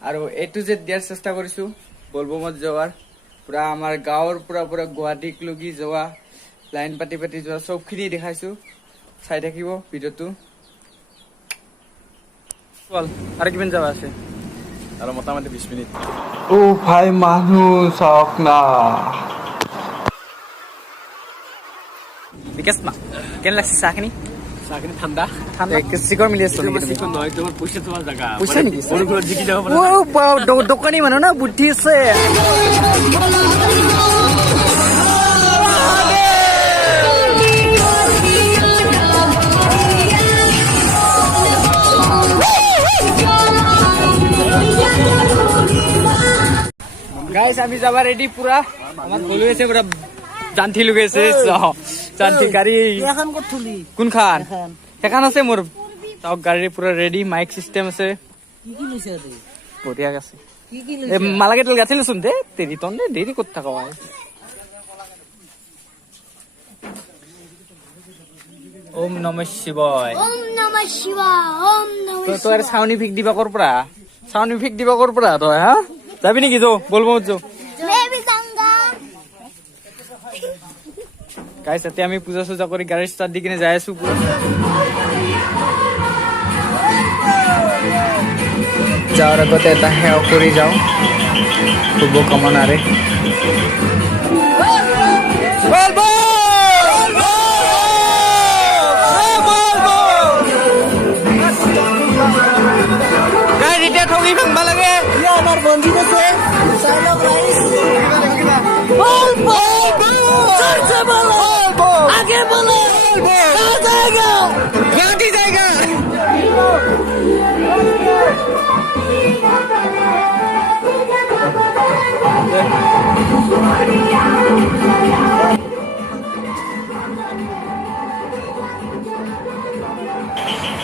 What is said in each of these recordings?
আৰু এইটো যে দিয়াৰ চেষ্টা কৰিছো বলবমত যোৱাৰ পুৰা আমাৰ গাঁৱৰ পুৰা গুৱাহাটীক লগি যোৱা লাইন পাতি যোৱা চবখিনি দেখাইছো চাই থাকিব ভিডিঅ'টো আৰু কিমান যাবা আছে আৰু মোটামুটি 20 মিনিট ও ভাই মানুহ চাওক না বিকাশ মা কেন লাগছে চাহখিনি চাহখিনি ঠাণ্ডা চিকৰ মিলি আছে নহয় তোমাৰ পইচা তোমাৰ জাগা পইচা নেকি বৰষুণত জিকি যাব দোকানী মানুহ না বুদ্ধি আছে গাইস আমি যাবা রেডি পুরা আমার বলু আছে পুরা জানথি লুগেছে জানথি গাড়ি এখন কত থুলি কোন খান সেখান আছে মোর তাও গাড়ি পুরা রেডি মাইক সিস্টেম আছে কি লইছে তুই বঢ়িয়া আছে কি এ মালাগেটল গাছিল শুন দে তেরি তন্ডে দেরি করতে থাকা ভাই ওম নমঃ শিবায় ওম নমঃ শিবায় ওম নমঃ তো তোর সাউন্ড ইফেক্ট দিবা করপরা সাউন্ড ইফেক্ট দিবা করপরা তো হ্যাঁ যাবি নাকি যো বলবো যো বেবি সাঙ্গা গাইস তাতে আমি পূজা সুজা কৰি গাড়ী ষ্টাৰ্ট দি কিনে যাই আছো পুৰা যাওয়াৰ আগতে এটা সেৱা কৰি যাওঁ শুভ কামনাৰে গাড়ী এতিয়া ঠগি ভাঙবা লাগে আমার বন্ধু আছে চাইলো গাইস বল চলছে বলো আগে বলো জায়গা গাড়ি জায়গা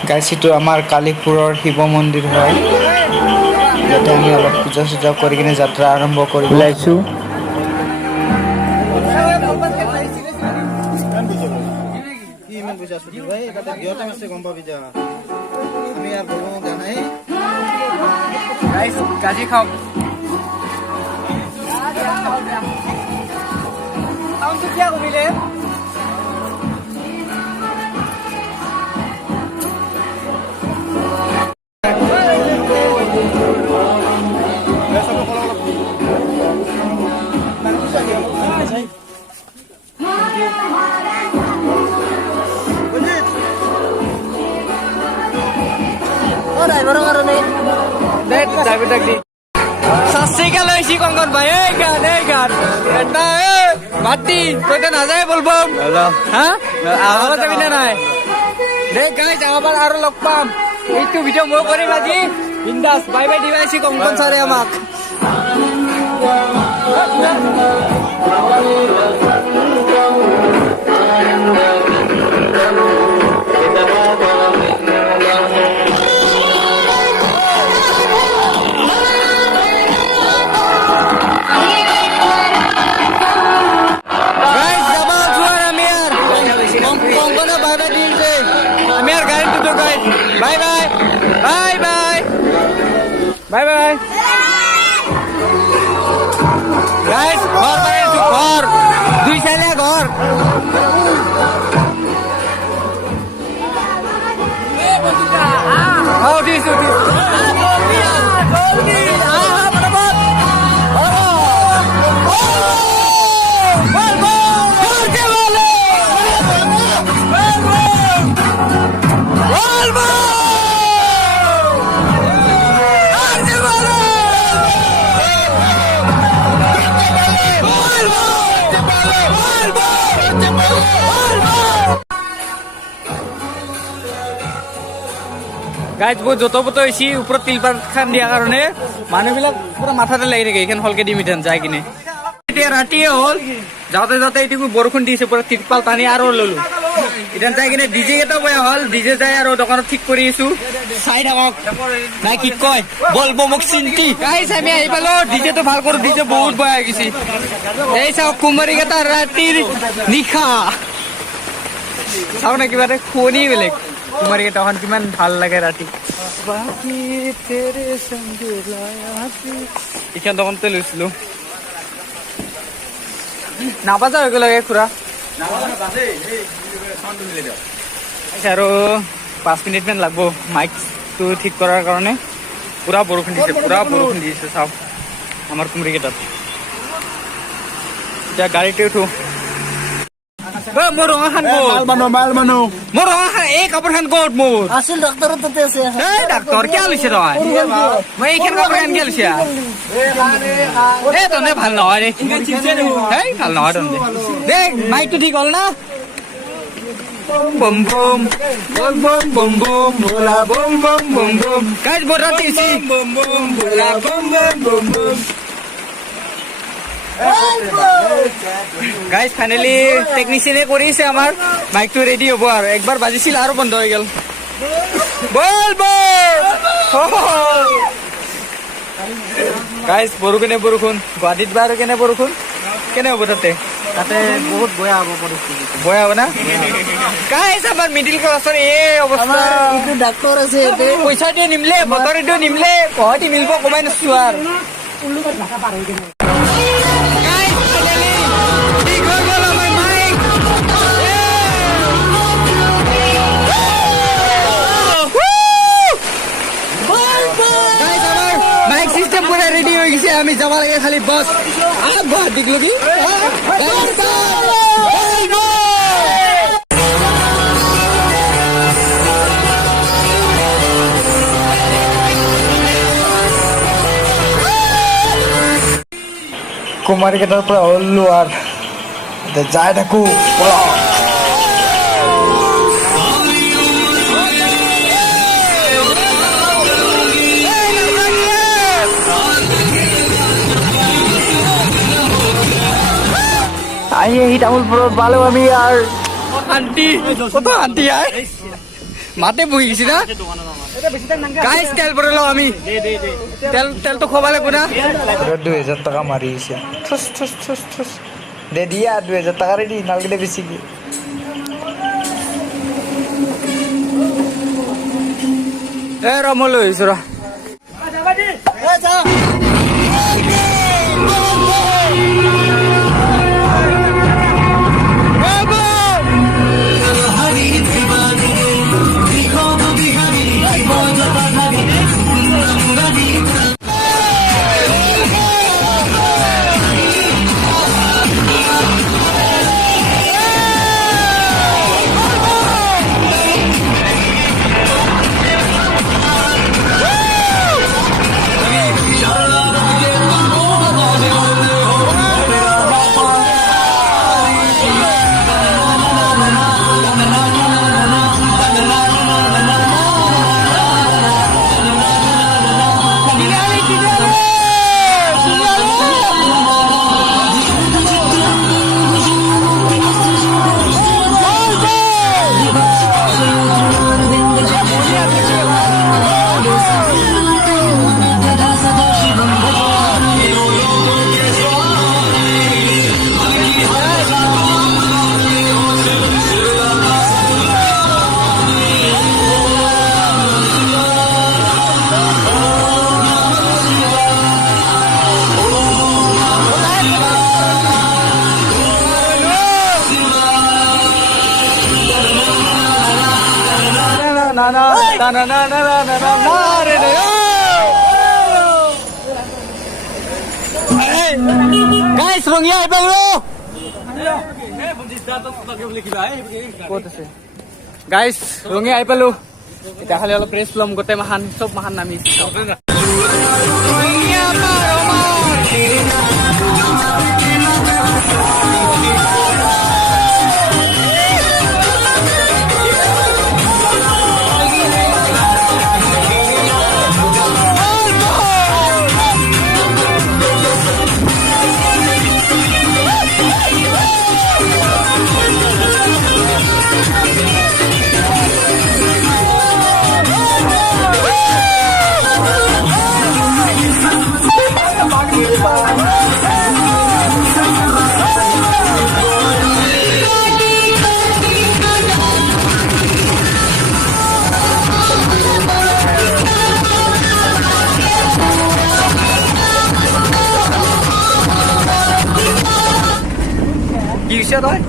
গাইস এইটো আমাৰ কালিপুৰৰ শিৱ মন্দিৰ হয় ইয়াতে আমি অলপ পূজা চূজা কৰি কিনে যাত্ৰা আৰম্ভ কৰিব ওলাইছো ইমান পইচা আছে ভাই এটা দিয়তে আছে গম পাবি যা আমি আর বলবো জানাই গাইস গাজি খাও সাউন্ড তো কিয়া কমিলে ড্রাইভারের কারণে দেখ ড্রাইভার ডাক দি সস্তিকা লইছি কঙ্গন ভাই এই গান এটা মাটি কইতে না যায় বলবো হ্যাঁ আবার যাবি না নাই দেখ গাইস আবার আরো লগ পাম এইটো ভিডিও মই কৰিম আজি বিন্দাস বাই বাই দিবাইছি কঙ্গন সারে আমাক Bye bye. Bye bye. Bye bye. Guys, ঘর বানাইছো ঘর দুই সাইলে ঘর আও দিছো গাইজ বহুত যত হয়েছি উপর তিলপাত খান দিয়ার কারণে মানুষবিলাক পুরো মাথাতে লাগি থাকে এখানে হলকে ডিম ইঠান যায় কিনে এতিয়া রাতিয়ে হল যাওঁতে যাওঁতে এইটুকু বৰষুণ দিছে পুরা তিরপাল টানি আর ললো ইঠান যাই কিনে ডিজে কেইটা বয়া হল ডিজে যাই আর দোকানত ঠিক কৰি আছো চাই থাকক নাই কি কয় বলবো মোক চিন্তি গাইজ আমি আহি পালো ডিজে তো ভাল কৰো ডিজে বহুত বয়া গেছি এই চাওক কুমাৰী কেইটা ৰাতিৰ নিশা চাও না কিবা এটা খুৱনি বেলেগ কুমাৰীকেইটাখন কিমান ভাল লাগে ৰাতি। এইখন দোকানতে লৈছিলো। নাবাজা হৈ গ'লে খুৰা আৰু 5 মিনিটমান লাগব মাইকটো ঠিক কৰাৰ কাৰণে। পুৰা বৰষুণ দিছে চাওক আমাৰ কুমাৰীকেইটাত। এতিয়া গাড়ীতে উঠো। মোৰ ৰঙা খান মোৰ ৰঙা খান এই কাপোৰ খান ক'ত মোৰ আছিল ডক্টৰৰ তাতে আছে। ডাক্তৰ কিয় লৈছে তই? মই এইখন কাপোৰ খান কিয় লৈছে? তনে ভাল নহয় দে, ভাল নহয় তনে দে। মাইকটো ঠিক হ'ল না? বম বম বম বম বম বম ভোলা বম বম বম বম গাইজ বৰ ৰাতি বম বম ভোলা বম বম বম বম। গাইজ ফাইনেলি টেকনিচিয়ানে কৰিছে আমাৰ মাইকটো ৰেডি হ'ব আৰু। একবাৰ বাজিছিল আৰু বন্ধ হৈ গ'ল। বল বল গাইজ বৰষুণে বৰষুণ। গুৱাহাটীত বা আৰু কেনে বৰষুণ কেনে হ'ব তাতে? তাতে বহুত বেয়া হ'ব পৰিস্থিতি। বয়া হ'ব না? গাইজ আমাৰ মিডিল ক্লাছৰ এই অৱস্থা। এইটো ডাক্তৰ আছে ইয়াতে। পইচা দিয়ে নিমলে বতৰিটো নিমলে গুৱাহাটী মিলিব কমাই নাছো আৰু। ৰেডি হৈ গৈছে, আমি যাব লাগে খালি বাছ গুৱাহাটীক লগি। কুমাৰীকেইটাৰ পৰা হ'লো আৰু যাই থাকো। আহি তামোলপুৰত পালো আমি আৰু শান্তি। কত শান্তি আই মাতে বহি গেছি না। গাইজ তেল ভৰালো আমি। তেলটো খোৱাব লাগিব না। 2000 টকা মাৰি আহিছে। দে দিয়া 2000 টকাৰে দি নালগিলে বেছিকে। মই লৈ আহিছো ৰ। গাইজ ৰঙিয়া আহি পালো। ক'ত আছে গাইজ? ৰঙিয়া আহি পালো। এতিয়া খালি অলপ ৰেষ্ট ল'ম। গোটেই মাখান চব মাখান নামি পিছত হয়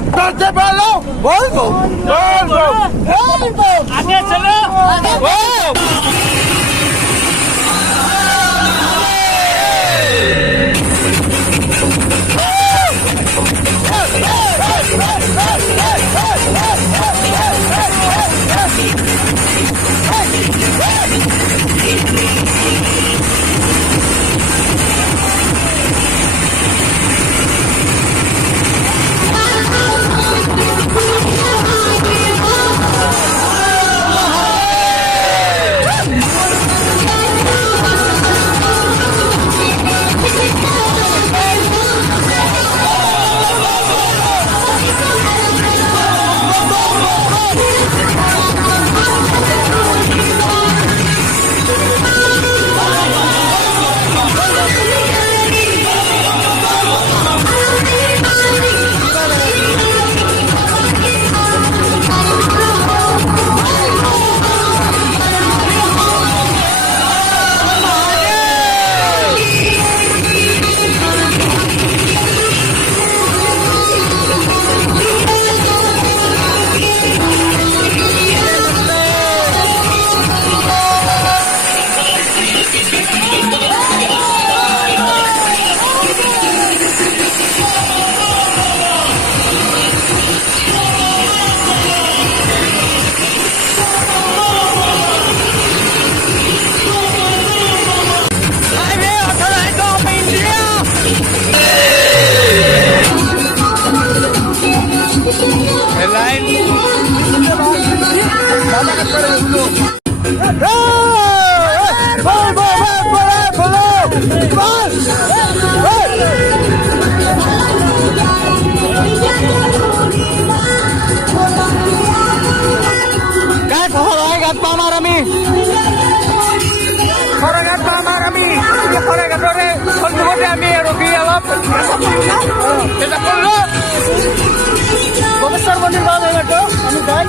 बगेश्वर मंदिर गाँव है बेटो हम जाए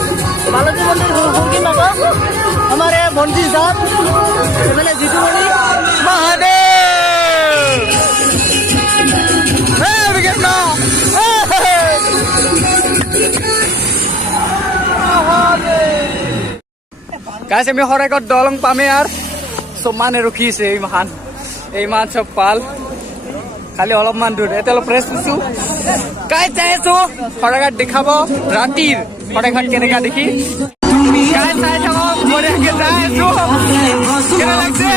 बालाजी मंदिर हुलकी नाका हमारे भंजी साहब मैंने जीतूमणि महादेव গাইছ আমি শৰাইঘাট দলং পামে আৰু চব মানুহে ৰখি আছে এইমান চব পাল খালি অলপমান দূৰ এতিয়া অলপ ৰেষ্ট লৈছো গাইছ যাই আছো শৰাইঘাট দেখাব ৰাতিৰ শৰাইঘাট কেনেকা দেখি গাইছ চাই থাকক বঢ়িয়াকে যাই আছো কেনে লাগছে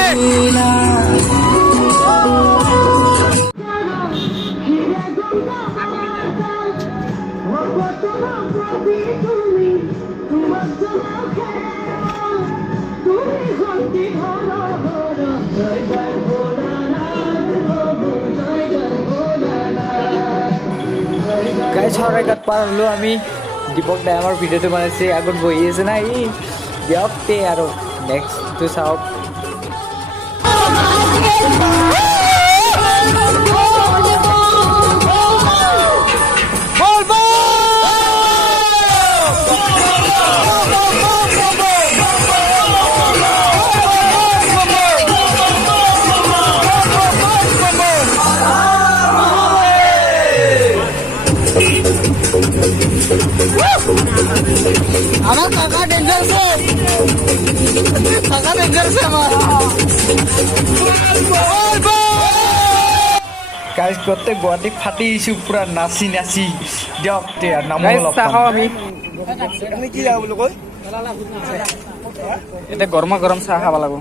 গাইছ শৰাইঘাট পাৰ হলো আমি দীপক দাই আমাৰ ভিডিঅ'টো বনাইছে আগত বহি আছে না ই দিয়ক তে আৰু নেক্সটটো চাওক আমাৰ কাকা ডেঞ্জাৰ আছে আমাৰ গাইছ গোটেই গুৱাহাটী ফাটি আহিছো পুৰা নাচি নাচি দিয়ক তে আৰু নামো আমি কি যাওঁ বুলি কয় এতিয়া গৰমা গৰম চাহ খাব লাগিব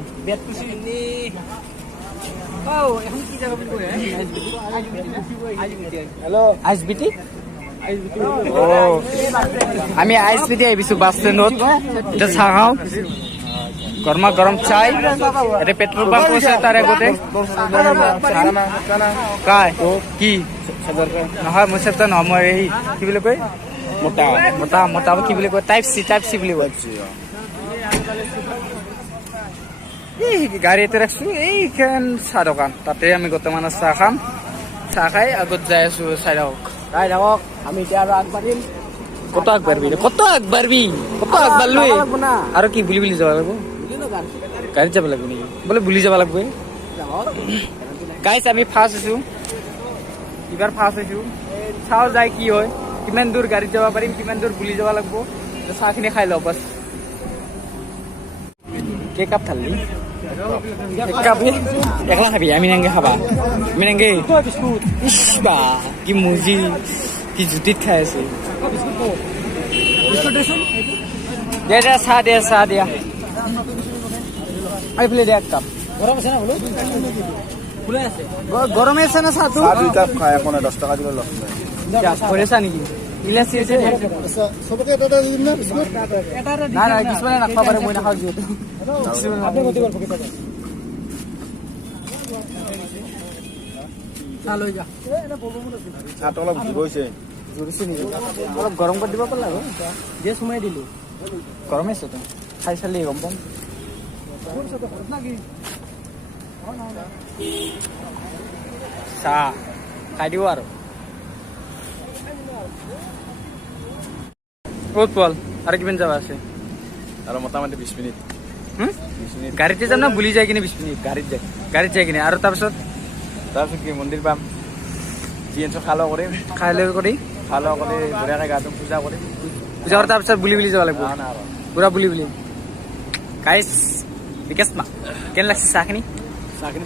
হেল্ল' আইচবিটি আমি আইচবিটি আহিছো বাছ ষ্টেণ্ডত এতিয়া চাহ খাওঁ গৰমা গৰম চাই এতিয়া পেট্ৰল পাম্প আছে তাৰ আগতে কাই কি নহয় মোৰ চেপ্তাৰ নহয় মই এই কি বুলি কয় মোটা মোটা মোটা কি বুলি কয় টাইপ চি বুলি কয় এই গাড়ী এটা ৰাখছো এইখন চাহ দোকান তাতে আমি গোটেই মানুহ চাহ খাম চাহ খাই আগত যাই আছো চাই থাকক আমি এতিয়া আৰু আগবাঢ়িম কত আগবাঢ়বি আৰু কি বুলি যাব লাগিব গাড়ীত যাব লাগিব নেকি বোলে বুলি যাব লাগিব গাইছ আমি ফাৰ্ষ্ট হৈছো এইবাৰ ফাৰ্ষ্ট হৈছো চাও যায় কি হয় কিমান দূৰ গাড়ীত যাব পাৰিম কিমান দূৰ বুলি যাব লাগিব চাহখিনি খাই লওঁ বাছ কেইকাপ ঢালি এককাপ একলা খাবি আমি নাংগে খাবা আমি নাংগে ইছ বা কি মজি কি জুতিত খাই আছে দে চাহ দিয়া এইফালে দে এক কাপ গৰমে আছে না চাহটো চাহ 2 কাপ খাই এখন 10 টাকা দিলে লছ কৰিছা নেকি ইলাচি আছে সবকে এটা দিন না বিস্কুট নাই কিছুমানে নাখাব পাৰে মই নাখাওঁ যিহেতু চাহটো অলপ জুৰিছে জুৰিছে নেকি অলপ গৰম কৰি দিব পাৰিলা গেছ সোমাই দিলোঁ গৰমে আছে তো খাই চালি গম পাম চাহ খাই দিব আৰু ক'ত পল আৰু কিমান যাবা আছে আৰু মোটামুটি 20 মিনিট গাড়ীতে যাম না বুলি যায় কিনে 20 মিনিট গাড়ীত যাই কিনে আৰু তাৰপিছত কি মন্দিৰ পাম জিএনচ খালো কৰিম খাই লৈ কৰি বঢ়িয়াকৈ গাটো পূজা কৰিম পূজা কৰাৰ তাৰপিছত বুলি যাব লাগিব পুৰা বুলি গাইছ বিকাশ মা কেনে লাগছে চাহখিনি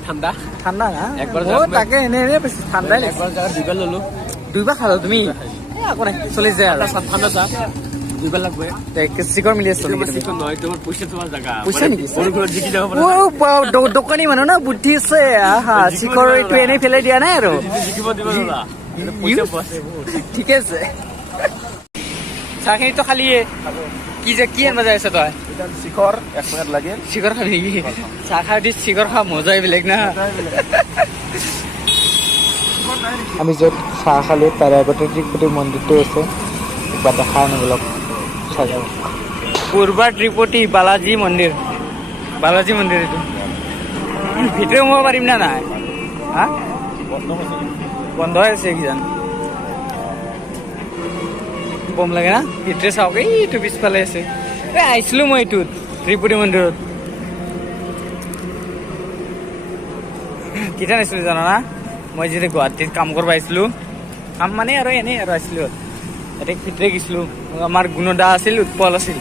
ঠাণ্ডা ঠাণ্ডা না একবাৰ তাকে এনে বেছি ঠাণ্ডাই লাগছে একবাৰ জাগাত 2 বাৰ ললো 2 বাৰ খালো তুমি একো নাই চলি যায় আৰু ঠাণ্ডা চাহ 2 বাৰ লাগবে চিকৰ মিলি আছে নহয় তোমাৰ পইচা তোমাৰ জাগা পইচা নেকি বৰষুণত জিকি যাব পাৰে দোকানী মানুহ না বুদ্ধি আছে আহা চিকৰ এইটো এনেই ফেলাই দিয়া নাই আৰু জিকিব দিব দাদা পইচা পাছে ঠিক আছে চাহখিনিতো খালিয়ে কি আনবা যাই আছ তই শিখৰ 1 মিনিট লাগে চিকৰ খাবি নেকি চাহ খাই দি চিকৰ খোৱা মজাই বেলেগ না আমি য'ত চাহ খালোঁ তাৰে আগতে ত্ৰিপুটি মন্দিৰটো আছে কিবা দেখা আনিবলৈ চাই যাব পূৰ্বা ত্ৰিপুটি বালাজী মন্দিৰ এইটো ভিতৰে সোমাব পাৰিম না নাই হা বন্ধ হৈ আছে কিজান বম লাগে না ভিতৰে চাওক এইটো পিছফালে আছে আহিছিলোঁ মই এইটোত ত্ৰিপুটি মন্দিৰত কেতিয়া আহিছিলোঁ জানা না মই যেতিয়া গুৱাহাটীত কাম কৰিব আহিছিলোঁ কাম মানে আৰু এনেই আৰু আহিছিলোঁ ইয়াতে ভিতৰে গৈছিলোঁ আমাৰ গুণদা আছিল উৎপল আছিল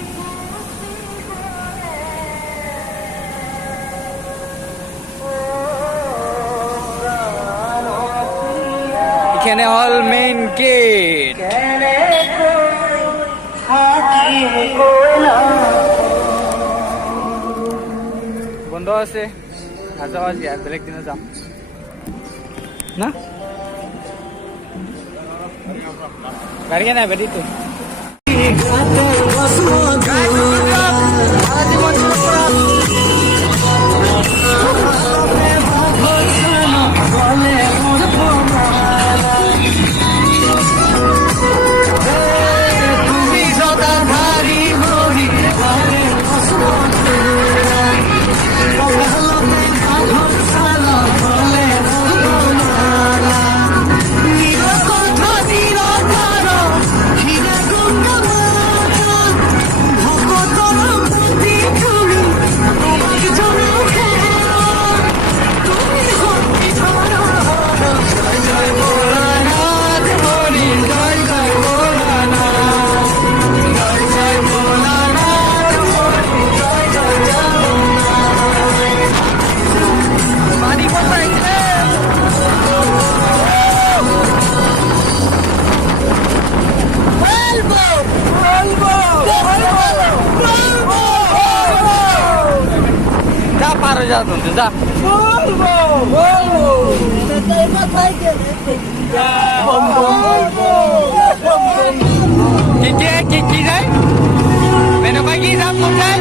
এখানে হল মেইন গেট বন্ধ আছে নাযাওঁ আজি আৰু বেলেগ দিনা যাম না গাড়ী নাই বেটিটো যা তুমি যা কি যায় মেনকা কি যাম কোথায়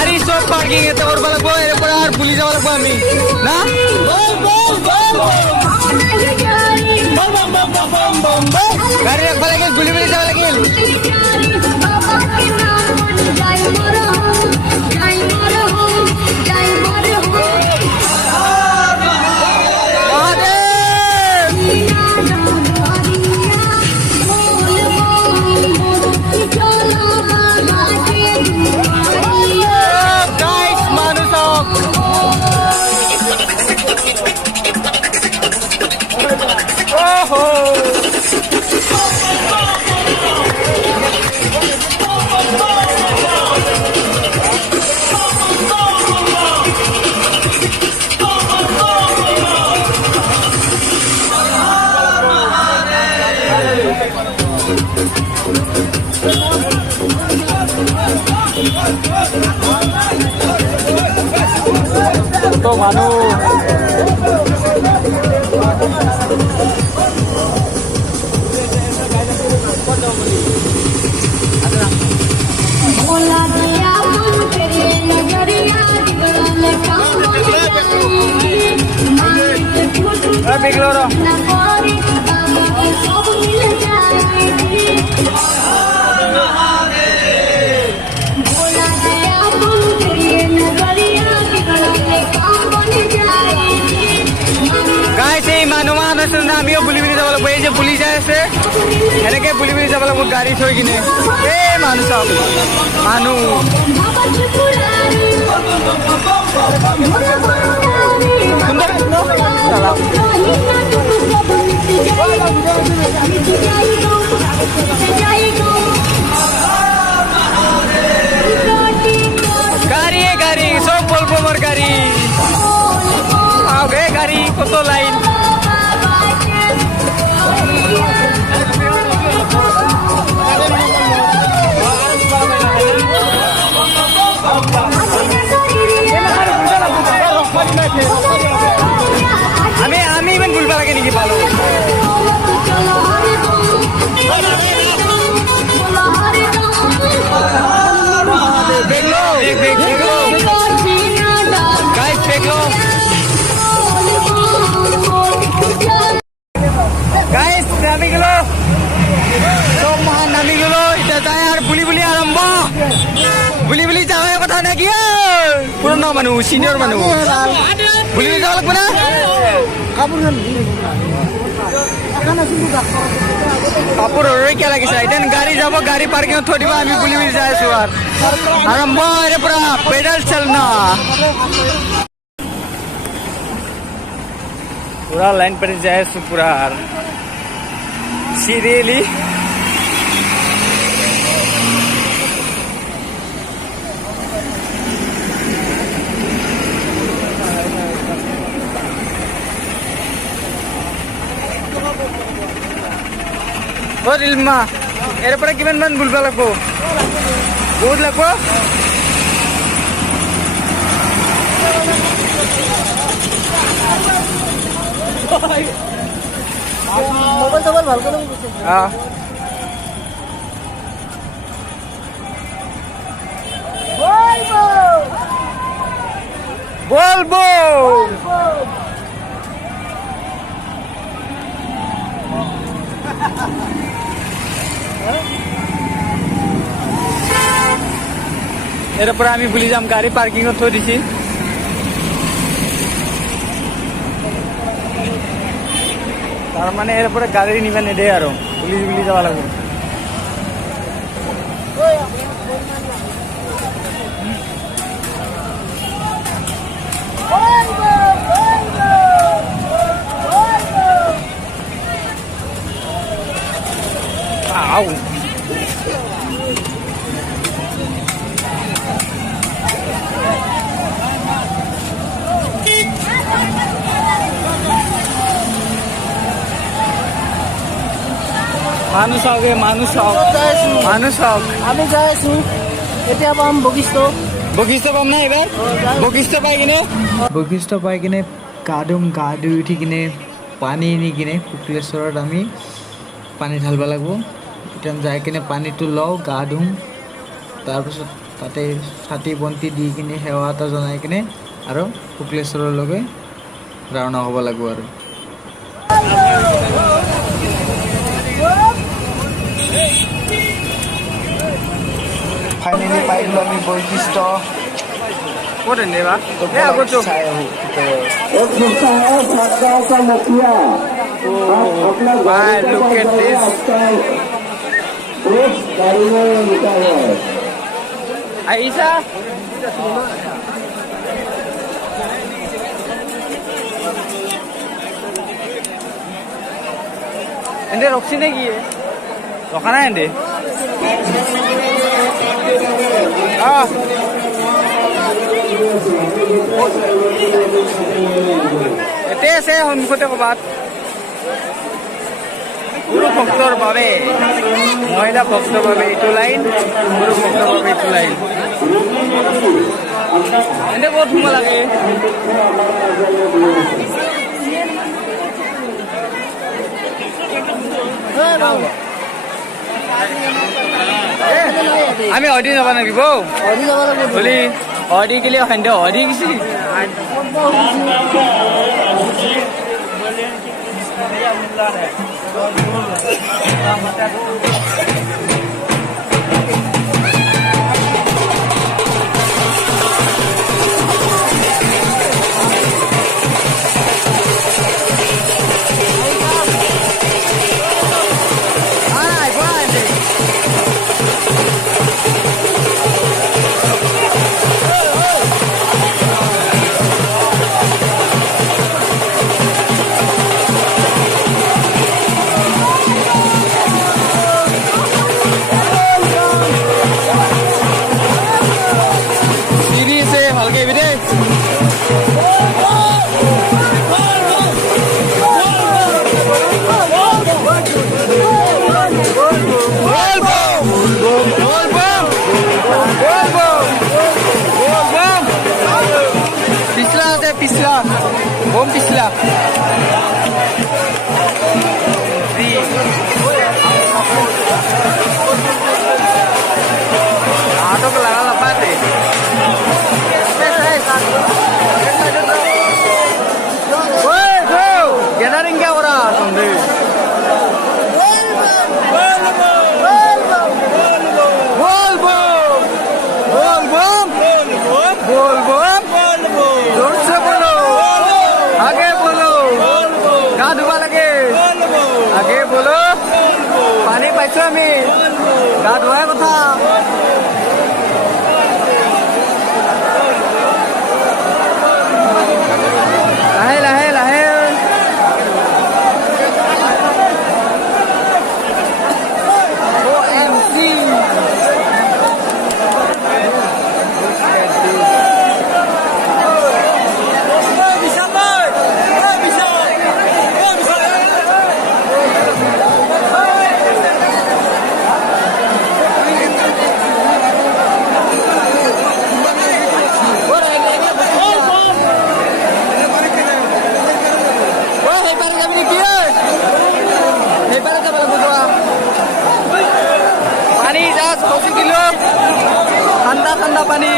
গাড়ী চব পাৰ্কিং এটা কৰিব লাগিব ইয়াৰ পৰা আৰু বুলি যাব লাগিব আমি না গাড়ী ৰাখিব লাগিল বুলি বুলি যাব লাগিল তো মানুহ বেগলোর আমিও বুলি বুলি যাব লাগিব এই যে পুলিচ আছে এনেকে বুলি বুলি যাব লাগিব গাড়ী থৈ কিনে এই মানুহ চাওক মানুহ গাড়ী গাড়ী চব বলবো আমার গাড়ী আগে গাড়ী কত লাইন আমি ইমান ভুলবা লাগে নেকি ভালো নামি গেল সব মহান নামি গেল এটা তাই আর বুলি বুলি আরম্ভ বুলি বুলি যাওয়ার কথা নাকি পুরনো মানুষ সিনিয়র মানুষ বুলি বুলি যাওয়া লাগবে না কাপড় কে লাগিছে এদিন গাড়ি যাব গাড়ি পার্কিং থৈ দিব আমি বুলি বুলি যাই আছো আর আরম্ভ এর পুরা পেডাল চলনা पूरा लाइन पर जाए पूरा सीरियली ইলমা এর পরে কিমান মান বুলবা লাগবো বহুত লাগবো মোবাইল টোবাইল ভাল করে বলবো এরপরে আমি ভুলে যাম গাড়ি পার্কিং থৈ দিছি তার মানে এরপরে গাড়ি নিবে নেদে আর পুলিশ বুলি যাওয়া লাগবে আউ মানুষ হবে মানুষ মানুষ আমি যাই আছো এতিয়া পাম বশিষ্ঠ বশিষ্ঠ পাম না এবার বশিষ্ঠ পাই কিনে গা ধুই উঠি কিনে পানী নি কিনে শুক্লেশ্বৰত আমি পানী ঢালিব লাগিব এতিয়া যাই কিনে পানীটো লওঁ গা ধুম তাৰপিছত তাতে ছাতি বন্তি দি কিনে সেৱা এটা জনাই কিনে আৰু শুক্লেশ্বৰলৈকে ৰাওনা হ'ব লাগিব আৰু ফাইনেলি পাই গ'লো আমি বৈশিষ্ট্য ক'ত এনে বা এই আগত যোগ চাই আহোঁ Wow, look at this. Aisha? Ende roksi ne ki? Rokana ende? Ah. Ete ase honmukhte kobat. গুরু ভক্তর বাবে মহিলা ভক্তর বাবে এইটো লাইন গুরু ভক্তর বাবে এইটো লাইন এনে ক'ত সোমাব লাগে আমি অডি যাব লাগিব বলি অডি গেলে খান্দ অডি গেছি Pisla, bom pisla. Auto kelaran lepas deh. Woi, go, gathering kya ho raha tumde? আগে বলো পানী পাইছো আমি গা ধোৱাৰ কথা লাহে লাহে লাহে ঠান্ডা ঠান্ডা পানি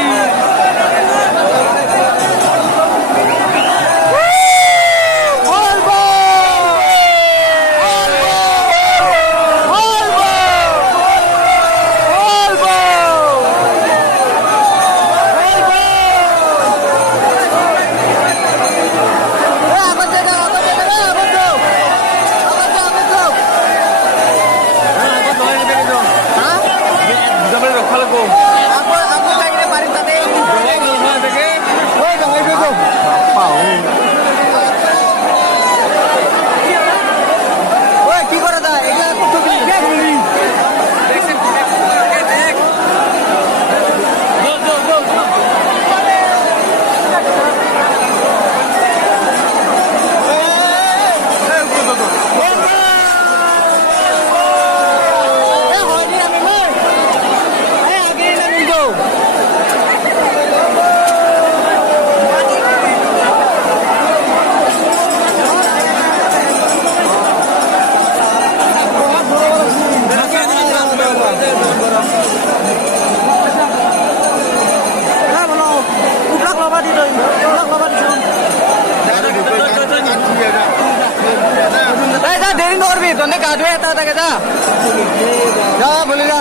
তহঁতে গা ধুৱে এটা এটাকে যা যা বলে যা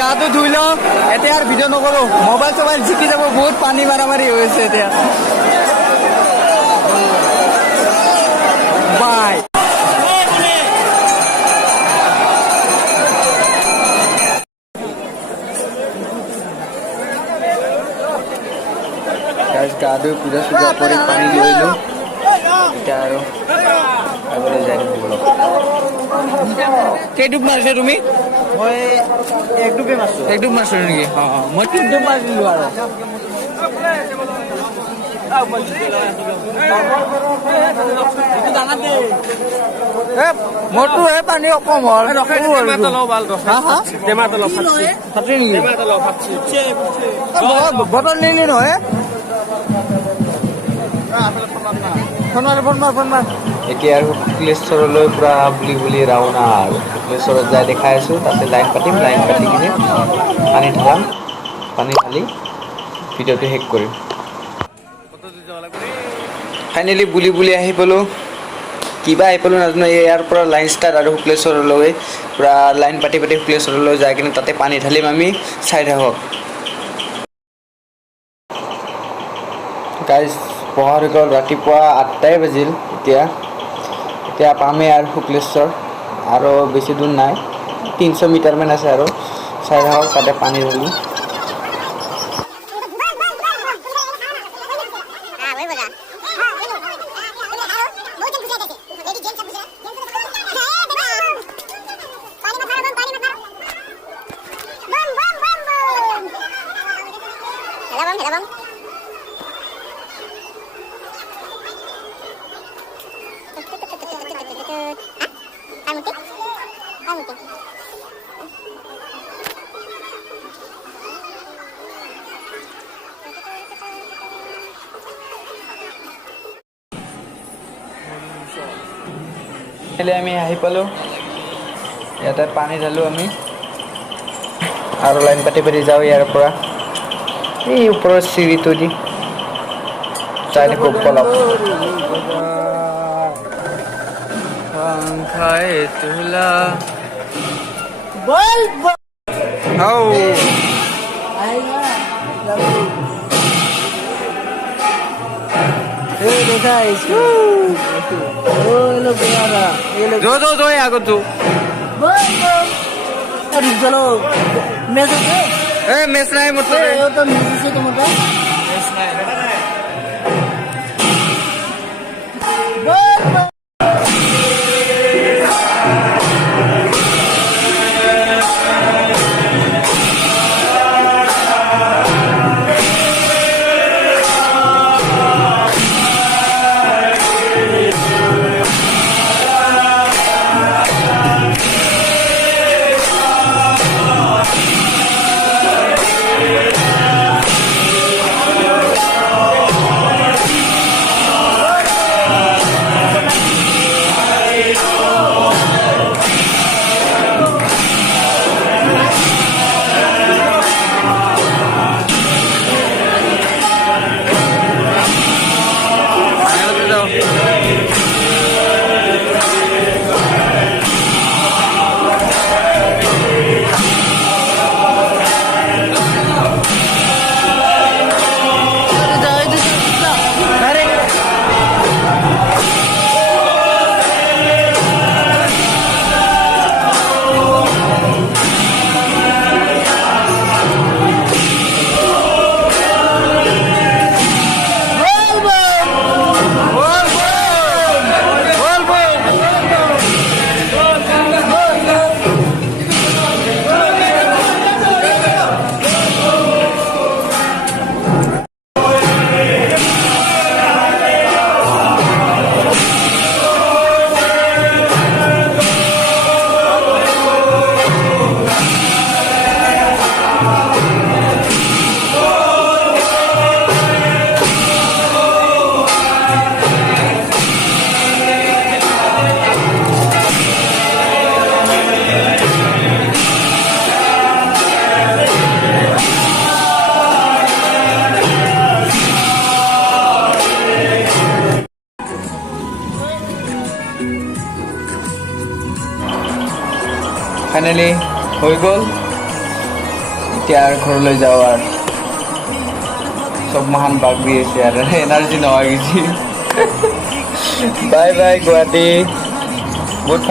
গাটো ধুই লওঁ এতিয়া আৰু ভিডিঅ' নকৰোঁ মোবাইল চবাইল জিকি যাব বহুত পানী মাৰামাৰি হৈ আছে এতিয়া বাই গা ধুই পূজা চূজা কৰি পানী লৈ লওঁ এতিয়া আৰু আগলৈ যাই থাকিব কেইডুব মাৰিছে তুমি মই এক ডুবে মাছো একদম মাৰিছো নেকি মই তিনডুব মাৰি দিলো আৰু মোৰতো এই পানী কম হ'ল বটল নিলি নহয় ফোন মাৰ এতিয়া আৰু শুক্লেশ্বৰলৈ পুৰা বুলি ৰাওনা আৰু শুক্লেশ্বৰত যাই দেখাই আছোঁ তাতে লাইন পাতিম লাইন পাতি কিনে পানী ঢালাম পানী ঢালি ভিডিঅ'টো শেষ কৰিম ফাইনেলি বুলি আহি পালোঁ কিবা আহি পালোঁ নাজানো ইয়াৰ পৰা লাইন ষ্টাৰ্ট আৰু শুক্লেশ্বৰলৈ পূৰা লাইন পাতি শুক্লেশ্বৰলৈ যাই কিনে তাতে পানী ঢালিম আমি চাই থাকক গাইজ পোহৰ হৈ গ'ল ৰাতিপুৱা 8টাই বাজিল এতিয়া পামেই আৰু শুক্লেশ্বৰ আৰু বেছি দূৰ নাই 300 মিটাৰমান আছে আৰু চাই থাকক তাতে পানী ঢালি আমি আহি পালোঁ ইয়াতে পানী ঢালোঁ আমি আৰু লাইন পাতি যাওঁ ইয়াৰ পৰা এই ওপৰৰ চিৰিটো দি চাই থাকক পলক पंखाए तुला बोल आओ आएगा ये देखा इसको ओ ये लोग बेचारा ये लोग जो आगो तू बोल अरे चलो मैसेज ए मेस नाही ये तो म्यूजिक से तो मतलब बोल ফাইনেলি হৈ গ'ল এতিয়া আৰু ঘৰলৈ যাওঁ আৰু চব মহান বাগ দি আছে আৰু এনাৰ্জি নোহোৱা গৈছে বাই বাই গুৱাহাটী বহুত